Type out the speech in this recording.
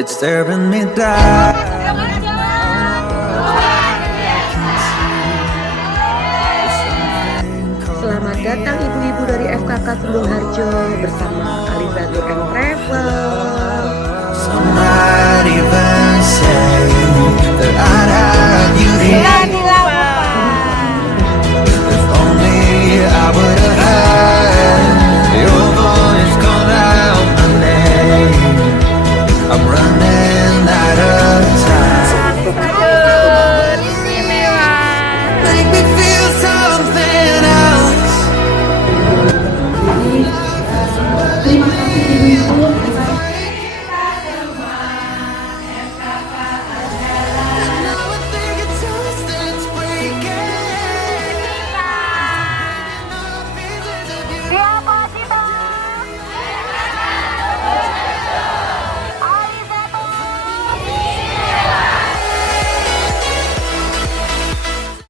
It's staring me down. Selamat datang ibu-ibu dari FKK Sembung Harjo bersama Aliza Tour and Travel. Some might even say that I'd have you here.